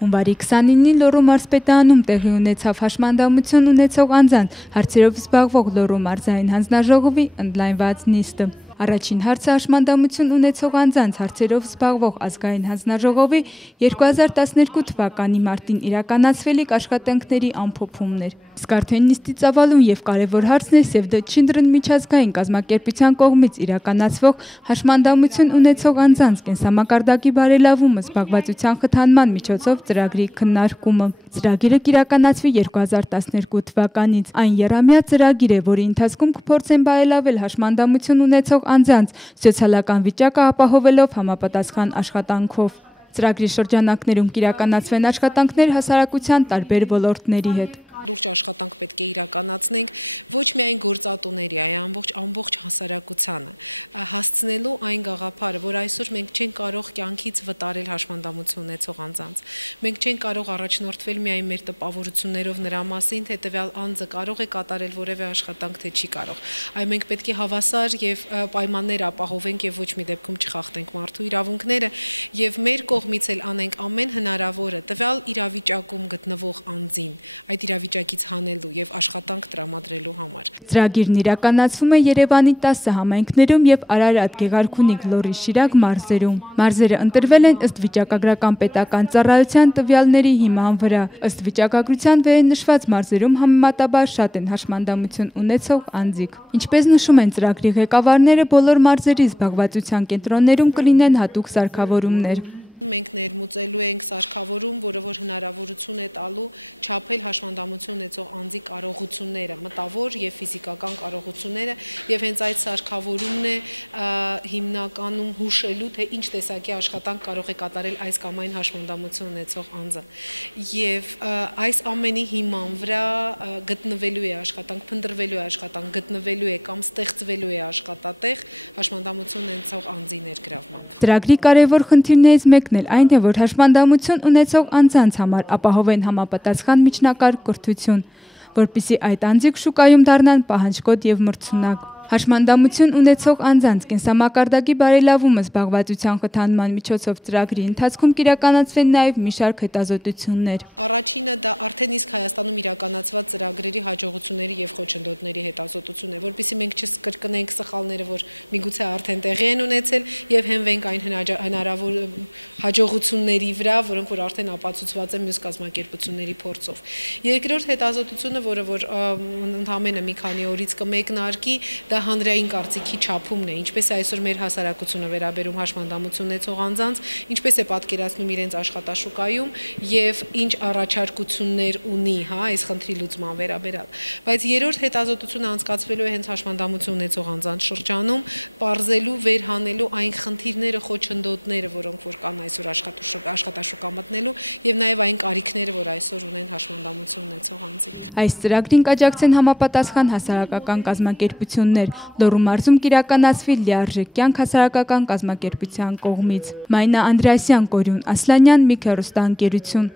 Հունվարի 29-ին Լոռու մարզպետարանում տեղի ունեցավ հաշմանդամություն ունեցող անձանց հարցերով զբաղվող Լոռու մարզային հանձնաժողովի ընդլայնված նիստը։ Առաջին հարցը հաշմանդամություն ունեցող անձանց հարցերով զբաղվող ազգային հանձնաժողովի 2012 թվականի մարտին իրականացվելիք աշխատանքների ամփոփումն էր։ Իսկ արդեն նիստի ծավալուն եւ կարևոր հարցն է Save the Children միջազգային կազմակերպության կողմից իրականացվող հաշմանդամություն ունեցող անձանց կենսամակարդակի բարելավումը զբաղվածության խթանման միջոցով ծրագրի քննարկումը։ Ծրագիրը կիրականացվի 2012 թվականից։ Այն եռամյա ծրագիր է, որի ընթացքում կփորձեն բարելավել հաշմանդամություն ունեցող անձանց սոցիալական վիճակը ապահովելով համապատասխան աշխատանքով։ Ծրագրի շրջանակներում կիրականացվեն աշխատանքներ հասարակության տարբեր ոլորտների հետ։ Լուրջ աշխատանք պետք է իրականացնենք ոչ միայն գործատուների, այլ ամբողջ հասարակությանը, հասցնելու այն գաղափարը, որ այսօր մենք չենք կարող կյանքից վտարել հաշմանդամություն ունեցող անձանց։ Մենք չենք կարող առաջնորդվել միայն մեր տպավորություններով նրա մասին, թե տվյալ անձը կարող է կատարել որևէ աշխատանք, թե չի կարող։ Այլ մենք պետք է հավասար եւ պայմաններ ապահովենք եւ ոչ մի դեպքում չխախտենք մարդու իրավունքները եւ մեր կողմից էլ անենք ամեն հնարավորը տվյալ իրավիճակում գտնվող անձին այդ իրավիճակից հանելու եւ աշխատանք տրամադրելու համար։ Ծրագիրն իրականացվում է Երևանի 10 համայնքներում եւ Արարատ, Գեղարքունիք, Լոռի, Շիրակ մարզերում։ Մարզերը ընտրվել են ըստ վիճակագրական պետական ծառայության տվյալների հիման վրա։ Ըստ վիճակագրության վերնշված մարզերում համեմատաբար շատ են հաշմանդամություն ունեցող անձիկ։ Ինչպես նշում են ծրագրի ղեկավարները, բոլոր մարզերի զբաղվածության կենտրոններում կլինեն հատուկ սարքավորումներ։ Մենք ներմուծելու ենք սարքավորում, որը որ հնարավորություն է տալու չափել հաշմանդամություն ունեցող անձի կարողությունները, մտավոր եւ ֆիզիկական կարողությունները, եւ հենց այդ սարքավորումն է հիմնականում հուշելու, թե ինչ տեսակի աշխատանք կարող է կատարել այս կամ այն հաշմանդամություն ունեցող անձը։ Եվ այս ամենի հիման վրա գտնվելու է աշխատանք, փնտրվելու է աշխատանք, գտնվելու է կամ ստեղծվելու է աշխատատեղ հաշմանդամություն ունեցող անձի ներգրավմամբ։ Ծրագրի կարևոր խնդիրներից մեկն այն է, որ հաշմանդամություն ունեցող անձանց համար ապահովեն համապատասխան միջնակարգ կրթություն, որպեսզի այդ անձիկ շուկայում դառնան պահանջկոտ եւ մրցունակ։ Հաշմանդամություն ունեցող անձանց կենսամակարդակի բարելավումը զբաղվածության խթանման միջոցով ծրագրի ընթացքում կիրականացվեն նաև մի շարք հետազոտություններ։ Առաջինը դա արդեն իսկ Հայաստանում իրականացված ծրագրերի հաջողությունների եւ խոչընդոտների հետազոտությունն է, որովհետեւ մենք չկրկնենք սխալները, որ միգուցե արդեն տեղի են ունեցել եւ հենվենք այն հնարավոր հաջողությունների վրա, որոնք որ արդեն ապացուցված են մյուս կազմակերպությունների փորձով։ Երկրորդ հետազոտությունը, որը որ ընդամենը մի քանի օրից կմեկնարկի, դա հանրային կարծիքի չափումն է, ինչպես է այսօր մեր հասարակությունը վերաբերում հաշմանդամություն ունեցող անձանց, ինչպես է պատկերացնում իրենց աշխատաշուկայում եւ ինչ առաջարկություններ ունի, այս խնդրի լուծման վերաբերյալ։ Բայց երրորդ հետազոտությունը անցկացվելու է հենց հաշմանդամություն ունեցող անձանց շրջանում, պարզելու, վերհանելու այն խնդիրները, խոչընդոտները, որոնք որ կան այսօր աշխատաշուկա մտնելու եւ նաեւ այն կարիքները, որ այսօր ունեն հաշմանդամություն ունեցող անձինք։ Այս ծրագրին կաջակցեն համապատասխան հասարակական կազմակերպություններ, Լոռու մարզում կիրականացվի լիարժեք կյանք հասարակական կազմակերպության կողմից։ Մայնա Անդրեասյան, Կորյուն Ասլանյան, Միք հեռուստաընկերություն։